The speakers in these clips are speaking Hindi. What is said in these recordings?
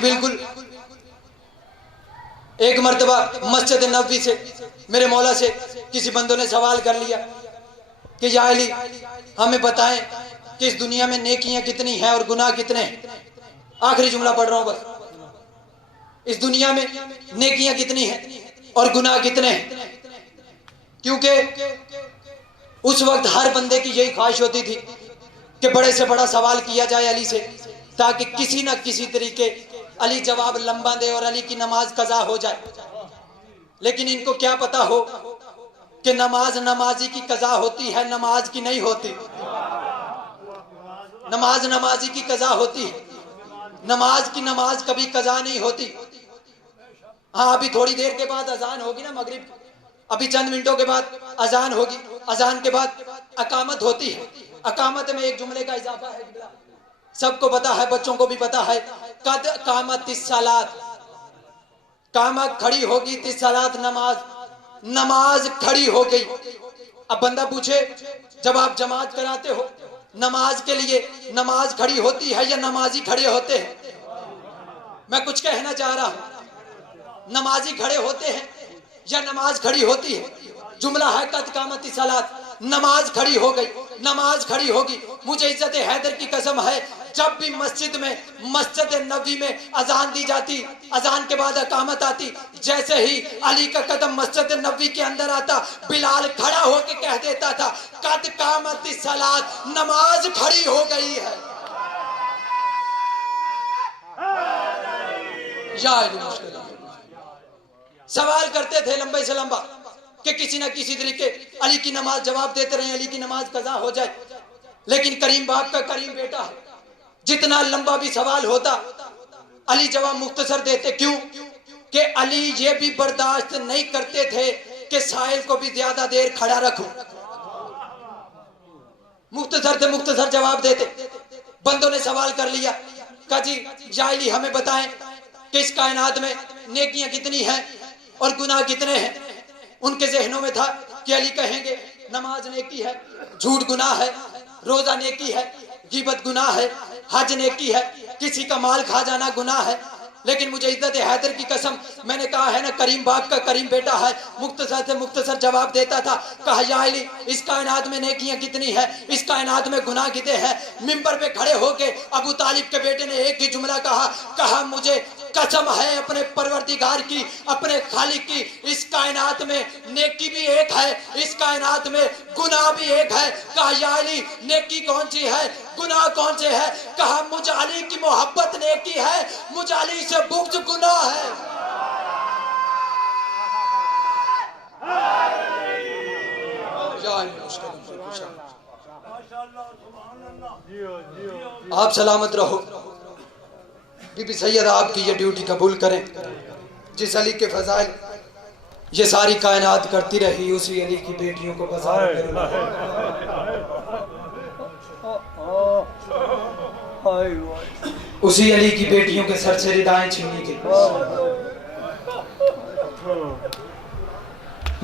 बिल्कुल एक मर्तबा मस्जिद नबवी से मेरे मौला से किसी बंदों ने सवाल कर लिया कि या अली हमें बताएं कि इस दुनिया में नेकियां कितनी हैं और गुनाह कितने हैं। आखिरी जुमला पढ़ रहा हूं बस। इस दुनिया में नेकियां कितनी हैं और गुनाह कितने हैं। क्योंकि उस वक्त हर बंदे की यही ख्वाहिश होती थी कि बड़े से बड़ा सवाल किया जाए अली से, ताकि किसी ना किसी तरीके अली जवाब लंबा दे और अली की नमाज कज़ा हो जाए। लेकिन इनको क्या पता हो कि नमाज नमाजी की कज़ा होती है, नमाज की नहीं होती। नमाज नमाजी की कज़ा होती है, नमाज की नमाज कभी कज़ा नहीं होती। हाँ, अभी थोड़ी देर के बाद अजान होगी ना मगरिब, अभी चंद मिनटों के बाद अजान होगी, अजान के बाद अकामत होती है। अकामत में एक जुमले का इजाफा है, सबको पता है, बच्चों को भी पता है। कद कामत तिस्सलात, कामत खड़ी होगी, तिस्सलात नमाज, नमाज खड़ी हो गई। अब बंदा पूछे जब आप जमात कराते हो नमाज के लिए, नमाज खड़ी होती है या नमाजी खड़े होते हैं? मैं कुछ कहना चाह रहा हूं, नमाजी खड़े होते हैं या नमाज खड़ी होती है? जुमला है कद कामत तिस्सलात, नमाज खड़ी हो गई, नमाज खड़ी होगी। मुझे इज्जत हैदर की कसम है, जब भी मस्जिद में, मस्जिद नबी में अजान दी जाती, अजान के बाद अकामत आती, जैसे ही अली का कदम मस्जिद नबी के अंदर आता, बिलाल खड़ा होकर कह देता था कद कामत तिस्सलात, नमाज खड़ी हो गई है। सवाल करते थे लंबे से लंबा कि किसी ना किसी तरीके अली की नमाज जवाब देते रहे, अली की नमाज कज़ा हो जाए। लेकिन करीम बाप का करीम बेटा है, जितना लंबा भी सवाल होता अली जवाब मुख्तसर देते। क्यों? कि अली ये भी बर्दाश्त नहीं करते थे कि साहिल को भी ज्यादा देर खड़ा रखो, मुख्तसर से मुख्तसर जवाब देते। बंदों ने सवाल कर लिया, कहा जी या अली हमें बताएं कि इस कायनात में नेकियां कितनी हैं और गुनाह कितने हैं। उनके जहनों में था कि अली कहेंगे नमाज नेकी है, झूठ गुनाह है, रोजा नेकी है, गिबत गुनाह है, हज नेकी है, किसी का माल खा जाना गुनाह है। लेकिन मुझे इज्जत हैदर की कसम, मैंने कहा है ना करीम बाप का करीम बेटा है, मुख्तसर से मुख्तसर जवाब देता था। कहा या अली इस कायनात में नेकियां कितनी है, इस कायनात में गुनाह कितने हैं। मिंबर पे खड़े होके अबू तालिब के बेटे ने एक ही जुमला कहा मुझे कसम है अपने परवरदिगार की, अपने खालिक की, इस कायनात में नेकी भी एक है, इस कायनात में गुनाह भी एक है। कहा या अली नेकी कौन सी है, गुनाह कौन से है? कहा मुझ अली की मोहब्बत नेकी है, मुझ अली से बुग़्ज़ गुनाह है। आप सलामत रहो। बीबी सैयदा आपकी ये ड्यूटी कबूल करें। जिस अली के फजाइल ये सारी कायनात करती रही, उसी अली की बेटियों को बसार उसी अली की बेटियों के सर से रिदाएं छीनी के।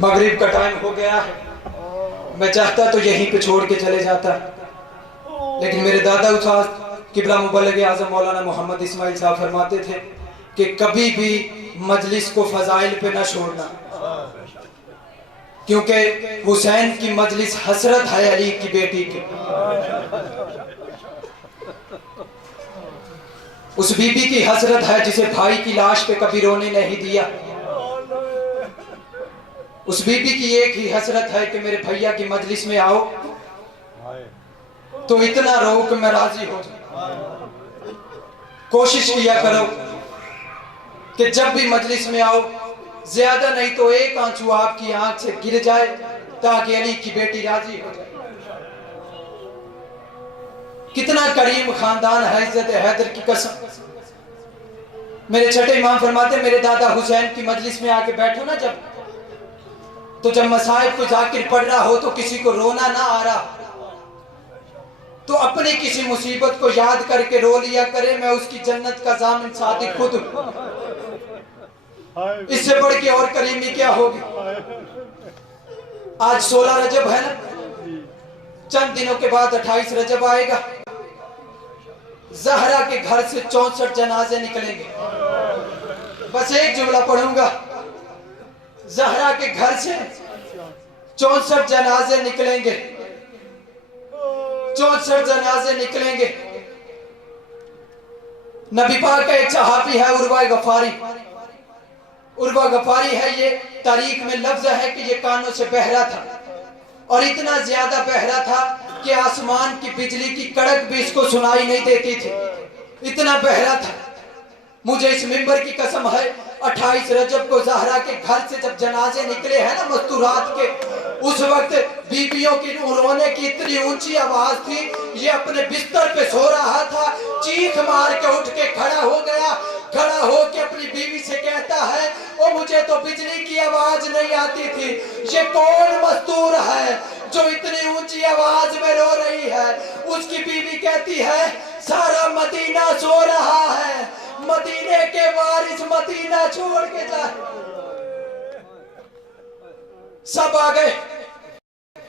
मगरिब का टाइम हो गया है, मैं चाहता तो यहीं पे छोड़ के चले जाता, लेकिन मेरे दादा उस्ताद किबला मुबल्लिग आज़म मौलाना मोहम्मद इस्माइल साहब फरमाते थे कि कभी भी मजलिस को फजाइल पे ना छोड़ना, क्योंकि हुसैन की मजलिस हसरत है अली की बेटी की। उस बीबी की हसरत है जिसे भाई की लाश पे कभी रोने नहीं दिया। उस बीबी की एक ही हसरत है कि मेरे भैया की मजलिस में आओ तो इतना रो कि मैं राजी हो जाऊं। कोशिश किया करो कि जब भी मजलिस में आओ ज्यादा नहीं तो एक आंसू आपकी आंख से गिर जाए ताकि अली की बेटी राजी हो जाए। कितना करीम खानदान है, इज्जत हैदर की कसम। मेरे छठे इमाम फरमाते मेरे दादा हुसैन की मजलिस में आके बैठो ना जब, तो जब मसाइब को जाकिर पढ़ रहा हो तो किसी को रोना ना आ रहा तो अपनी किसी मुसीबत को याद करके रो लिया करे, मैं उसकी जन्नत का जामिन सादिक खुद हूं। इससे बढ़ के और करीमी क्या होगी। आज 16 रजब है ना, चंद दिनों के बाद 28 रजब आएगा। ज़हरा के घर से 64 जनाजे निकलेंगे। बस एक जुमला पढ़ूंगा। ज़हरा के घर से 64 जनाजे निकलेंगे, 64 जनाजे निकलेंगे। नबी पाक का एक सहाबी है उर्वा गफारी। उर्वा गफारी है, ये तारीख में लफ्ज है कि ये कानों से बहरा था और इतना ज्यादा बहरा था कि आसमान की बिजली की कड़क भी इसको सुनाई नहीं देती थी, इतना बहरा था। मुझे इस मिंबर की कसम है, 28 रजब को ज़हरा के घर से जब जनाजे निकले हैं ना मस्तूरात के, उस वक्त बीबियों की रोने की इतनी ऊंची आवाज थी, ये अपने बिस्तर पे सो रहा था, चीख मार के उठ के खड़ा हो गया। खड़ा होके अपनी बीवी से कहता है, ओ मुझे तो बिजली की आवाज नहीं आती थी, ये कौन मस्तूर है जो इतनी ऊंची आवाज में रो रही है। उसकी बीवी कहती है, सारा मदीना सो रहा है, मदीने के वारिस मदीना छोड़ के जा। सब आ गए,